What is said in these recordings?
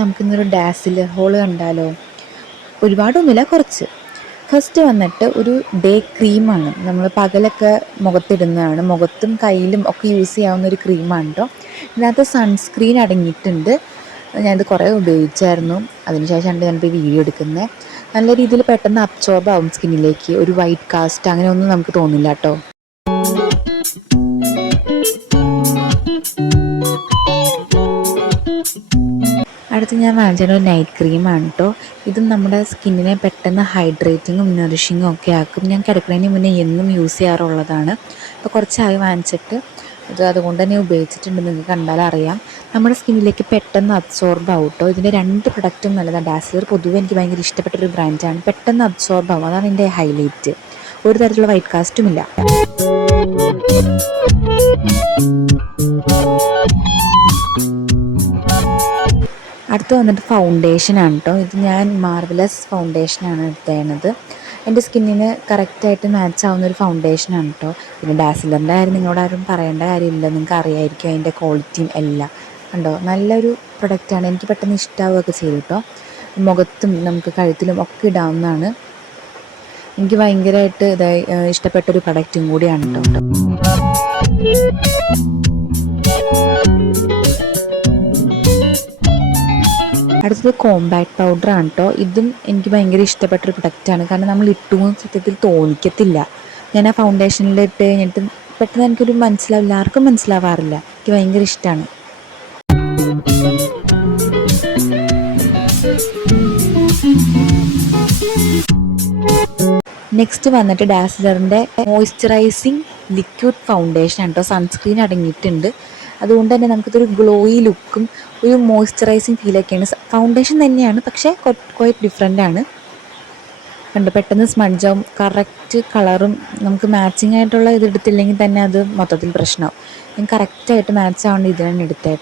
നമുക്കിന്നൊരു dazzler whole കണ്ടാലോ? ഒരുപാടൊന്നുമില്ല, കുറച്ച്. ഫസ്റ്റ് വന്നിട്ട് ഒരു ഡേ ക്രീമാണ്. നമ്മൾ പകലൊക്കെ മുഖത്തിടുന്നതാണ്. മുഖത്തും കയ്യിലും ഒക്കെ യൂസ് ചെയ്യാവുന്ന ഒരു ക്രീമാണ് കേട്ടോ. ഇതിനകത്ത് സൺസ്ക്രീൻ അടങ്ങിയിട്ടുണ്ട്. ഞാനിത് കുറേ ഉപയോഗിച്ചായിരുന്നു. അതിനുശേഷമാണ് ഞാനിപ്പോൾ വീഡിയോ എടുക്കുന്നത്. നല്ല രീതിയിൽ പെട്ടെന്ന് അബ്സോർബ് ആവും സ്കിന്നിലേക്ക്. ഒരു വൈറ്റ് കാസ്റ്റ് അങ്ങനെ ഒന്നും നമുക്ക് തോന്നില്ല കേട്ടോ. അടുത്ത് ഞാൻ വാങ്ങിച്ചത് ഒരു നൈറ്റ് ക്രീമാണ് കേട്ടോ. ഇതും നമ്മുടെ സ്കിന്നിനെ പെട്ടെന്ന് ഹൈഡ്രേറ്റിങ്ങും നറിഷിങ്ങും ഒക്കെ ആക്കും. ഞാൻ കിടക്കുന്നതിന് മുന്നേ എന്നും യൂസ് ചെയ്യാറുള്ളതാണ്. ഇപ്പോൾ കുറച്ചായി വാങ്ങിച്ചിട്ട് അതുകൊണ്ട് തന്നെ ഉപയോഗിച്ചിട്ടുണ്ട്. നിങ്ങൾക്ക് കണ്ടാൽ അറിയാം, നമ്മുടെ സ്കിന്നിലേക്ക് പെട്ടെന്ന് അബ്സോർബ് ആവും കേട്ടോ. ഇതിൻ്റെ 2 പ്രൊഡക്റ്റും നല്ലതാണ്. ഡാസിലർ പൊതുവെ എനിക്ക് ഭയങ്കര ഇഷ്ടപ്പെട്ടൊരു ബ്രാൻഡാണ്. പെട്ടെന്ന് അബ്സോർബ് ആവും, അതാണ് എൻ്റെ ഹൈലൈറ്റ്. ഒരു തരത്തിലുള്ള വൈറ്റ് കാസ്റ്റുമില്ല. അടുത്ത് വന്നിട്ട് ഫൗണ്ടേഷനാണ് കേട്ടോ. ഇത് ഞാൻ മാർവലസ് ഫൗണ്ടേഷനാണ് എടുത്തേണത്. എൻ്റെ സ്കിന്നിന് കറക്റ്റായിട്ട് മാച്ച് ആവുന്നൊരു ഫൗണ്ടേഷനാണ് കേട്ടോ. പിന്നെ ഡാസിലറിൻ്റെ കാര്യം നിങ്ങളോട് ആരും പറയേണ്ട കാര്യമില്ല, നിങ്ങൾക്ക് അറിയാമായിരിക്കും അതിൻ്റെ ക്വാളിറ്റിയും എല്ലാം. കണ്ടോ, നല്ലൊരു പ്രൊഡക്റ്റാണ്. എനിക്ക് പെട്ടെന്ന് ഇഷ്ടമാവുകയൊക്കെ ചെയ്തു കേട്ടോ. മുഖത്തും നമുക്ക് കഴുത്തിലും ഒക്കെ ഇടാവുന്നതാണ്. എനിക്ക് ഭയങ്കരമായിട്ട് ഇഷ്ടപ്പെട്ടൊരു പ്രൊഡക്റ്റും കൂടിയാണ് കേട്ടോ. അടുത്തത് കോമ്പാക്ട് പൗഡറാണ് കേട്ടോ. ഇതും എനിക്ക് ഭയങ്കര ഇഷ്ടപ്പെട്ടൊരു പ്രൊഡക്റ്റാണ്. കാരണം നമ്മൾ ഇട്ടും സത്യത്തിൽ തോന്നിക്കത്തില്ല. ഞാൻ ആ ഫൗണ്ടേഷനിൽ ഇട്ട് കഴിഞ്ഞിട്ട് പെട്ടെന്ന് എനിക്കൊരു മനസ്സിലാവില്ല, ആർക്കും മനസ്സിലാവാറില്ല. എനിക്ക് ഭയങ്കര ഇഷ്ടമാണ്. നെക്സ്റ്റ് വന്നിട്ട് ഡാസിലറിൻ്റെ മോയ്സ്ചറൈസിങ് ലിക്വിഡ് ഫൗണ്ടേഷനാണ് കേട്ടോ. സൺസ്ക്രീൻ അടങ്ങിയിട്ടുണ്ട്. അതുകൊണ്ട് തന്നെ നമുക്കിതൊരു ഗ്ലോയി ലുക്കും ഒരു മോയ്സ്ചറൈസിങ് ഫീലൊക്കെയാണ്. ഫൗണ്ടേഷൻ തന്നെയാണ്, പക്ഷേ ക്വൈറ്റ് ഡിഫറെൻ്റ് ആണ്. കണ്ട് പെട്ടെന്ന് സ്മഡ്ജാവും. കറക്റ്റ് കളറും നമുക്ക് മാച്ചിങ് ആയിട്ടുള്ള ഇത് എടുത്തില്ലെങ്കിൽ തന്നെ അത് മൊത്തത്തിൽ പ്രശ്നമാവും. ഞാൻ കറക്റ്റായിട്ട് മാച്ച് ആവേണ്ട ഇതിനാണ് എടുത്തത്.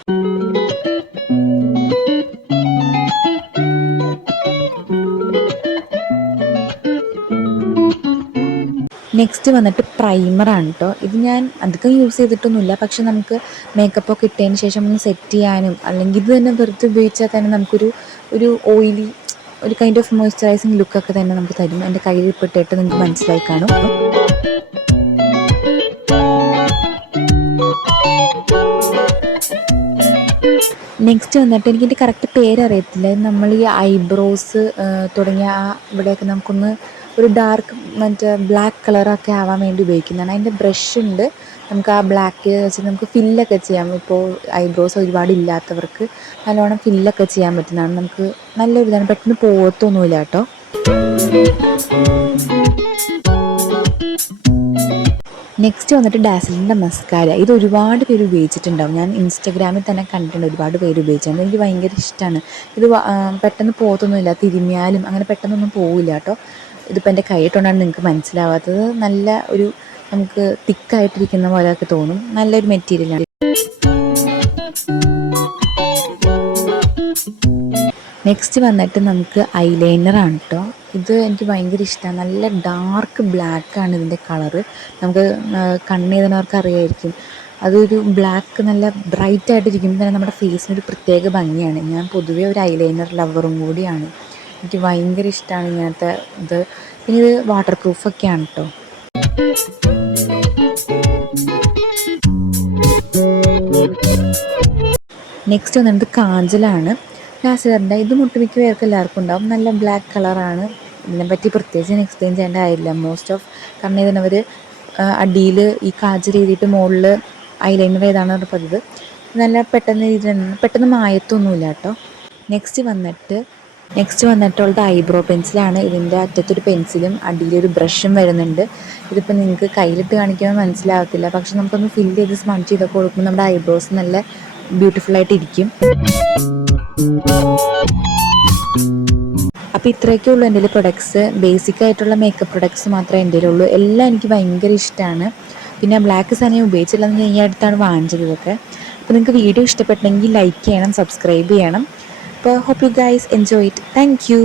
നെക്സ്റ്റ് വന്നിട്ട് പ്രൈമറാണ് കേട്ടോ. ഇത് ഞാൻ അധികം യൂസ് ചെയ്തിട്ടൊന്നുമില്ല, പക്ഷെ നമുക്ക് മേക്കപ്പൊക്കെ ഇട്ടതിന് ശേഷം ഒന്ന് സെറ്റ് ചെയ്യാനും, അല്ലെങ്കിൽ ഇത് തന്നെ വെറുതെ ഉപയോഗിച്ചാൽ തന്നെ നമുക്കൊരു ഓയിലി ഒരു കൈൻഡ് ഓഫ് മോയ്സ്ചറൈസിങ് ലുക്കൊക്കെ തന്നെ നമുക്ക് തരും. എൻ്റെ കയ്യിൽ ഇട്ടിട്ട് നിങ്ങൾക്ക് മനസ്സിലായി കാണും. നെക്സ്റ്റ് വന്നിട്ട് എനിക്കെൻ്റെ കറക്റ്റ് പേരറിയത്തില്ല. നമ്മൾ ഈ ഐബ്രോസ് തുടങ്ങിയ ഇവിടെയൊക്കെ നമുക്കൊന്ന് ഒരു ഡാർക്ക് ബ്ലാക്ക് കളറൊക്കെ ആവാൻ വേണ്ടി ഉപയോഗിക്കുന്നതാണ്. അതിൻ്റെ ബ്രഷ് ഉണ്ട്, നമുക്ക് ആ ബ്ലാക്ക് വെച്ച് നമുക്ക് ഫില്ലൊക്കെ ചെയ്യാം. ഇപ്പോൾ ഐബ്രോസ് ഒരുപാട് ഇല്ലാത്തവർക്ക് നല്ലോണം ഫില്ലൊക്കെ ചെയ്യാൻ പറ്റുന്നതാണ്. നമുക്ക് നല്ലൊരു ഇതാണ്, പെട്ടെന്ന് പോകത്തൊന്നുമില്ല കേട്ടോ. നെക്സ്റ്റ് വന്നിട്ട് ഡാസിലിൻ്റെ മസ്കാര. ഇത് ഒരുപാട് പേര് ഉപയോഗിച്ചിട്ടുണ്ടാവും. ഞാൻ ഇൻസ്റ്റഗ്രാമിൽ തന്നെ കണ്ടിട്ടുണ്ട്, ഒരുപാട് പേര് ഉപയോഗിച്ചിട്ടുണ്ട്. എനിക്ക് ഭയങ്കര ഇഷ്ടമാണ്. ഇത് പെട്ടെന്ന് പോകത്തൊന്നുമില്ല, തിരുമ്മിയാലും അങ്ങനെ പെട്ടെന്നൊന്നും പോവില്ല കേട്ടോ. ഇതിപ്പോൾ എൻ്റെ കൈയിട്ടുകൊണ്ടാണ് നിങ്ങൾക്ക് മനസ്സിലാവാത്തത്. നല്ല ഒരു നമുക്ക് തിക്കായിട്ടിരിക്കുന്ന പോലെയൊക്കെ തോന്നും. നല്ലൊരു മെറ്റീരിയലാണ്. നെക്സ്റ്റ് വന്നിട്ട് നമുക്ക് ഐലൈനറാണ് കേട്ടോ. ഇത് എനിക്ക് ഭയങ്കര ഇഷ്ടമാണ്. നല്ല ഡാർക്ക് ബ്ലാക്കാണ് ഇതിൻ്റെ കളറ്. നമുക്ക് കണ്ണെഴുതുന്നവർക്ക് അറിയായിരിക്കും. അതൊരു ബ്ലാക്ക് നല്ല ബ്രൈറ്റ് ആയിട്ടിരിക്കുമ്പോൾ തന്നെ നമ്മുടെ ഫേസിനൊരു പ്രത്യേക ഭംഗിയാണ്. ഞാൻ പൊതുവേ ഒരു ഐലൈനർ ലവറും കൂടിയാണ്. എനിക്ക് ഭയങ്കര ഇഷ്ടമാണ് ഇങ്ങനത്തെ ഇത്. പിന്നെ ഇത് വാട്ടർ പ്രൂഫൊക്കെയാണ് കേട്ടോ. നെക്സ്റ്റ് വന്നിട്ട് കാജലാണ് ഡാസിലറിൻ്റെ. ഇത് ഒട്ടുമിക്ക പേർക്ക് എല്ലാവർക്കും ഉണ്ടാവും. നല്ല ബ്ലാക്ക് കളറാണ്. ഇതിനെപ്പറ്റി പ്രത്യേകിച്ച് ഞാൻ എക്സ്പ്ലെയിൻ ചെയ്യേണ്ട കാര്യമില്ല. മോസ്റ്റ് ഓഫ് കണ്ണെഴുതുന്നവർ അടിയിൽ ഈ കാജൽ എഴുതിയിട്ട് മുകളിൽ ഐലൈനർ ഏതാണ് പതിവ്. നല്ല പെട്ടെന്ന് മായത്തൊന്നുമില്ല കേട്ടോ. നെക്സ്റ്റ് വന്നിട്ടുള്ളത് ഐബ്രോ പെൻസിലാണ്. ഇതിൻ്റെ അറ്റത്തൊരു പെൻസിലും അടിയിലൊരു ബ്രഷും വരുന്നുണ്ട്. ഇതിപ്പോൾ നിങ്ങൾക്ക് കയ്യിലിട്ട് കാണിക്കുമ്പോൾ മനസ്സിലാവത്തില്ല, പക്ഷെ നമുക്കൊന്ന് ഫില്ല് ചെയ്ത് സ്മഡ്ജ് ചെയ്തൊക്കെ കൊടുക്കുമ്പോൾ നമ്മുടെ ഐബ്രോസ് നല്ല ബ്യൂട്ടിഫുള്ളായിട്ട് ഇരിക്കും. അപ്പോൾ ഇത്രയൊക്കെ ഉള്ളൂ എൻ്റെ പ്രൊഡക്ട്സ്. ബേസിക് ആയിട്ടുള്ള മേക്കപ്പ് പ്രൊഡക്ട്സ് മാത്രമേ എൻ്റെ ഉള്ളൂ. എല്ലാം എനിക്ക് ഭയങ്കര ഇഷ്ടമാണ്. പിന്നെ ബ്ലാക്ക് സാധനം ഉപയോഗിച്ചില്ലെന്ന് ഞാൻ ഈ അടുത്താണ് വാങ്ങിച്ചത് ഇതൊക്കെ. അപ്പോൾ നിങ്ങൾക്ക് വീഡിയോ ഇഷ്ടപ്പെട്ടെങ്കിൽ ലൈക്ക് ചെയ്യണം, സബ്സ്ക്രൈബ് ചെയ്യണം. അപ്പോൾ hope you guys enjoy it. Thank you.